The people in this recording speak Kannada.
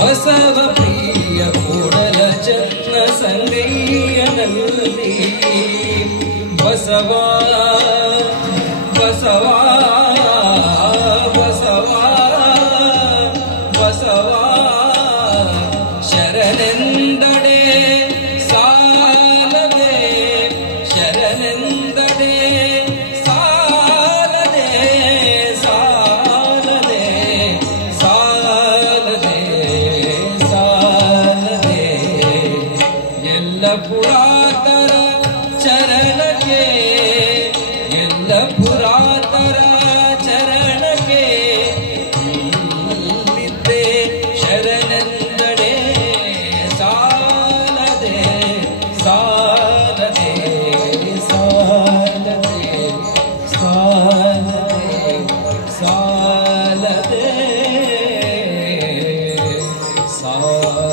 ಬಸವ ಪ್ರಿಯ ಕೂಡಲ ಚನ್ನ ಸಂಗಯ್ಯನಲ್ಲಿ ಬಸವ ಬಸವ ಬಸವ ಬಸವ ಶರಣೆಂದಡೆ ಸಾಲದೆ ಶರಣೆಂದಡೆ ಸಾಲದೆ ಸಾಲದೆ ಸಾಲದೆ ಸಾಲದೆ ಎಲ್ಲ ಪುರಾತರ ಚರಣಕ್ಕೆ ಎಲ್ಲ ಪುರಾತರ ಚರಣಕ್ಕೆ ನಿದ್ದೆ ಶರಣೆಂದಡೆ ಸಾಲದೆ ಸಾಲದೆ ಸಾಲದೆ ಸಾಲದೆ ಸಾಲದೆ ಸಾಲದೆ